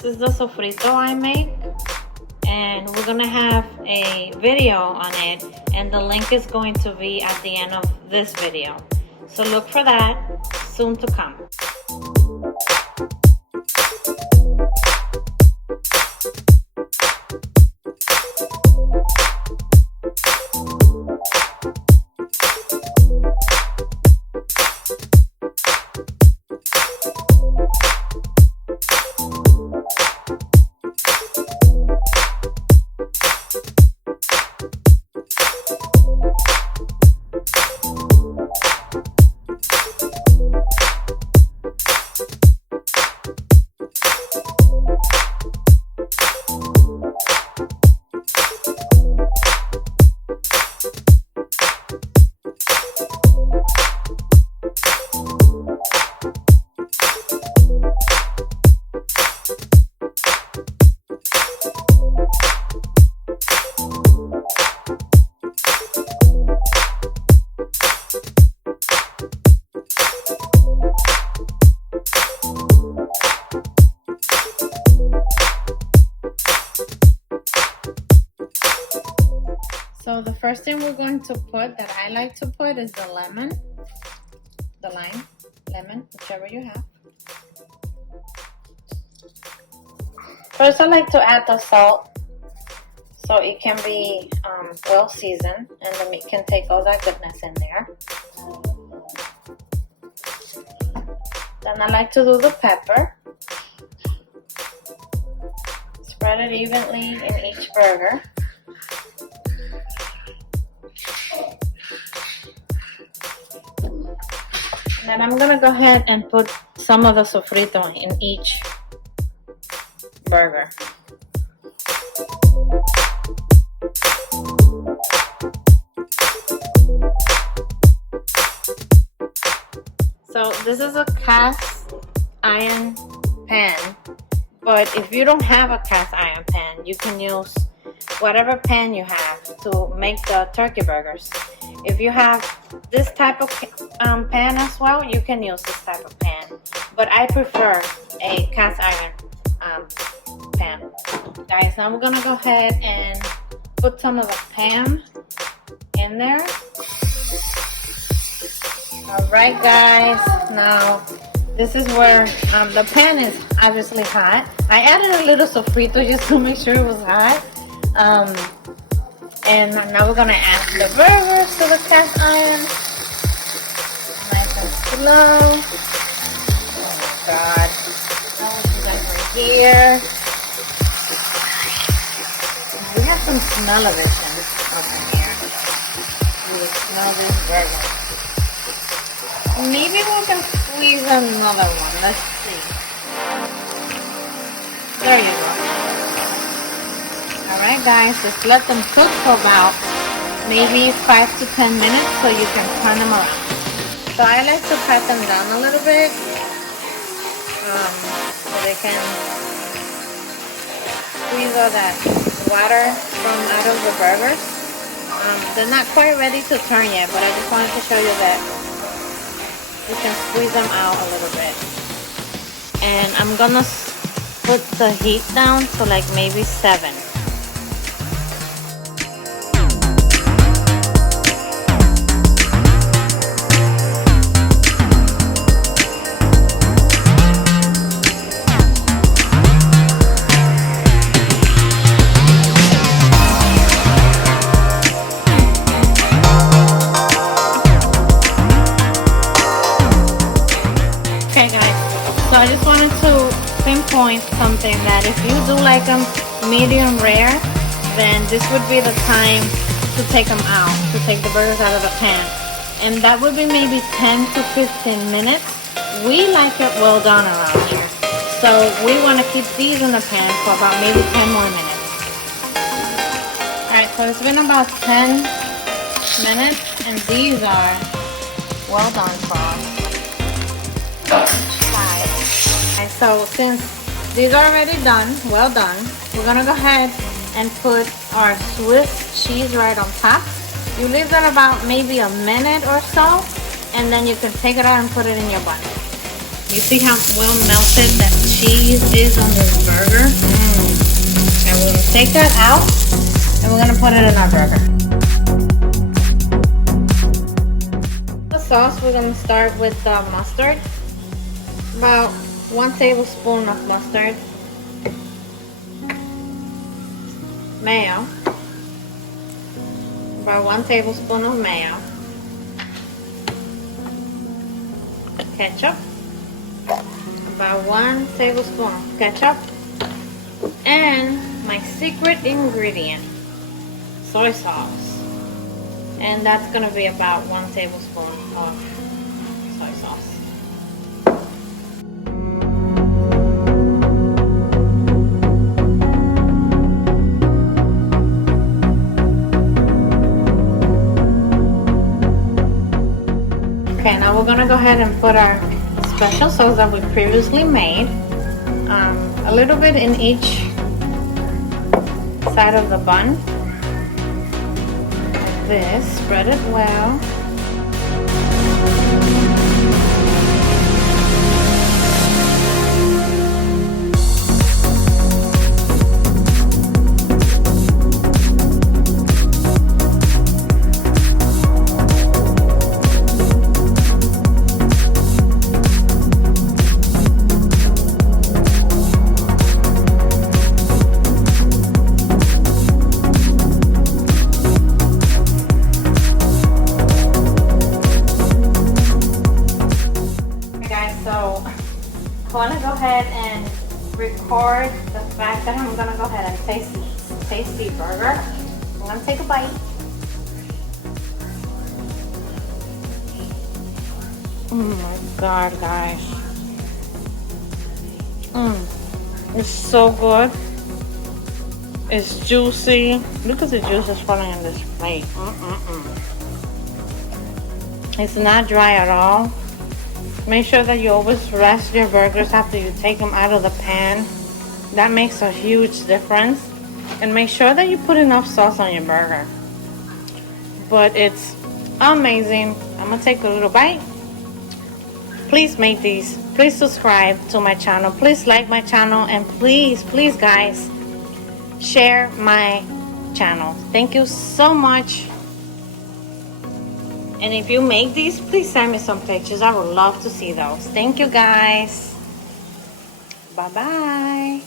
This is the sofrito I make, and we're gonna have a video on it, and the link is going to be at the end of this video. So look for that, soon to come. So the first thing we're going to put, that I like to put, is the lemon, lemon, whichever you have. First I like to add the salt so it can be well seasoned and the meat can take all that goodness in there. Then I like to do the pepper. Spread it evenly in each burger. Then I'm gonna go ahead and put some of the sofrito in each burger. So this is a cast iron pan, but if you don't have a cast iron pan, you can use whatever pan you have to make the turkey burgers. If you have this type of pan as well, you can use this type of pan, but I prefer a cast iron pan. Guys, now we're gonna go ahead and put some of the ham in there. Alright guys, now this is where the pan is obviously hot. I added a little sofrito just to make sure it was hot. And now we're gonna add the burgers to the cast iron. Nice and slow. Oh my god. That was like right here. We have some smell-o-vision over here. We smell this burger. Maybe we can squeeze another one. Let's see. There you go. Alright guys, just let them cook for about maybe 5 to 10 minutes so you can turn them around. So I like to pat them down a little bit so they can squeeze all that water from out of the burgers. They're not quite ready to turn yet, but I just wanted to show you that you can squeeze them out a little bit. And I'm gonna put the heat down to like maybe 7. So I just wanted to pinpoint something, that if you do like them medium rare, then this would be the time to take them out, to take the burgers out of the pan. And that would be maybe 10 to 15 minutes. We like it well done around here. So we want to keep these in the pan for about maybe 10 more minutes. Alright, so it's been about 10 minutes and these are well done for us. And so since these are already done, well done, we're gonna go ahead and put our Swiss cheese right on top. You leave that about maybe a minute or so, and then you can take it out and put it in your bun. You see how well melted that cheese is on this burger? And we're gonna take that out and we're gonna put it in our burger. The sauce, we're gonna start with mustard. About 1 tablespoon of mustard. Mayo. About 1 tablespoon of mayo. Ketchup. About 1 tablespoon of ketchup. And my secret ingredient, soy sauce. And that's gonna be about 1 tablespoon of soy sauce. Okay, now we're gonna go ahead and put our special sauce that we previously made, a little bit in each side of the bun. Like this, spread it well. So I want to go ahead and record the fact that I'm going to go ahead and taste this tasty burger. I'm going to take a bite. Oh my god, guys. It's so good. It's juicy. Look at the juice that's falling on this plate. It's not dry at all. Make sure that you always rest your burgers after you take them out of the pan. That makes a huge difference. And make sure that you put enough sauce on your burger. But it's amazing. I'm gonna take a little bite. Please make these. Please subscribe to my channel. Please like my channel. And please, please guys, share my channel. Thank you so much. And if you make these, please send me some pictures. I would love to see those. Thank you guys. Bye-bye.